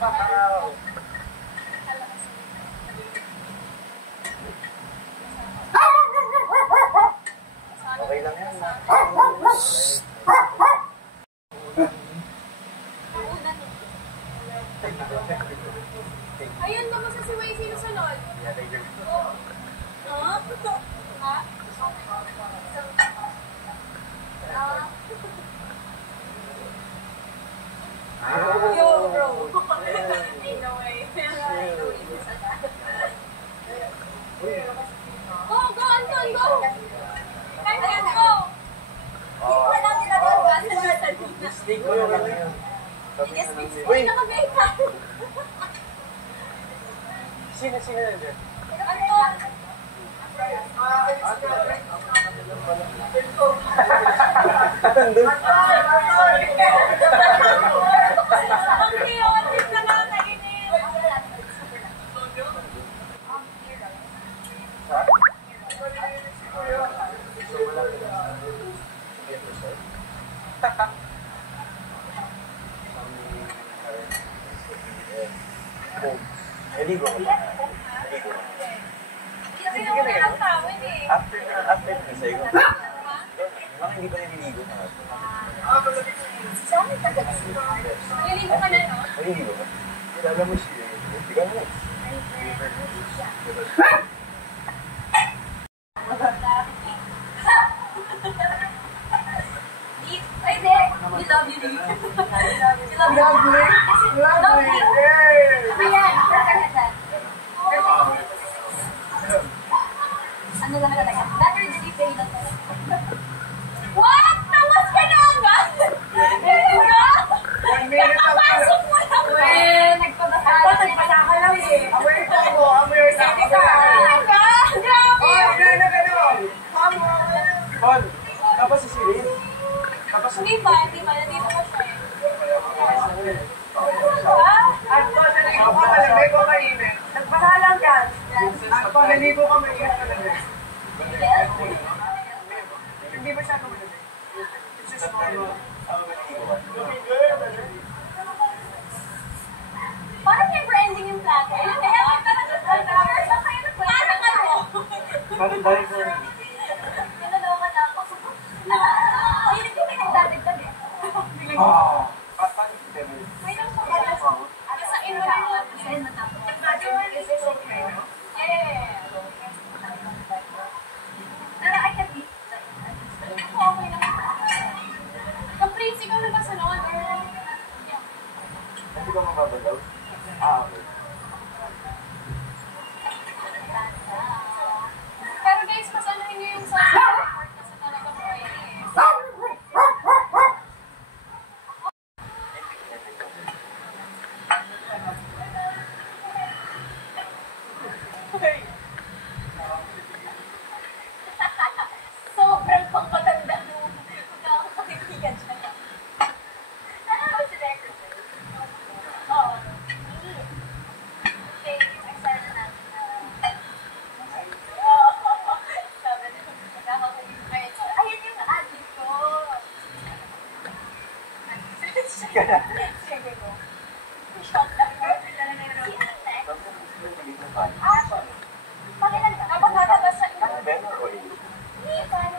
Okay lang yan. Ayun, kamusta si Way? Sino sunod? Yo, bro. Ain't no way. Go, Anton, go! Anton, go! Hindi natin nagagawa. Mistake ko lang yan. Uy, nakabeka! Sino nandiyan? Anton! Andun. Ang chaotic na nakakainis! Naligo ko lang. Kasi naman ang tawin eh. After kasi ko. Bakit hindi pa naliligo na? Saan ka naliligo ka na, no? Naliligo ka? Kilala mo siya. Ikaw mo. Ay, di. We love you, Lee. Lovely! Ayan, perfect na. Ano lang talaga? Better delivery lang talaga. What? Tawas ka na agad? Nakapasok mo lang ba? Nagpabasa ka lang eh. Aware ka mo. Aware ka. Talaga? Grabe! Paul, tapos si Sirin. Hindi ba? Nandito pa siya eh. Ako, malamig o mainit? Nagpasalang dyan. Ako, naligo ka mainit malamig. Hindi ba siya malamig? It's just normal. Parang never ending yung plato. Yun eh, parang ano? Parang dahil ko. Nalalaman ako. Ayun, hindi may nagdadagdag eh. May nang sa kanya. Sa in mo lang lang. Sa in mo na. Pero I can be. Okay lang. Kaprinsi ka na ba sa noon? Hindi ka mababalaw? Okay. Pero guys, pasanahin nyo yung sa report kasi talaga Friday eh. Sobrang pangpatanda nung magkakakaibigan siya. Sana ako si Decker. Oo. Okay, excited natin na. Sabi na, magkakakaibigan. Ayun yung admin ko. Sige ko. Shock na. Actually, pakilan ka. Dapat natabas sa Ben or oil? hindi, paano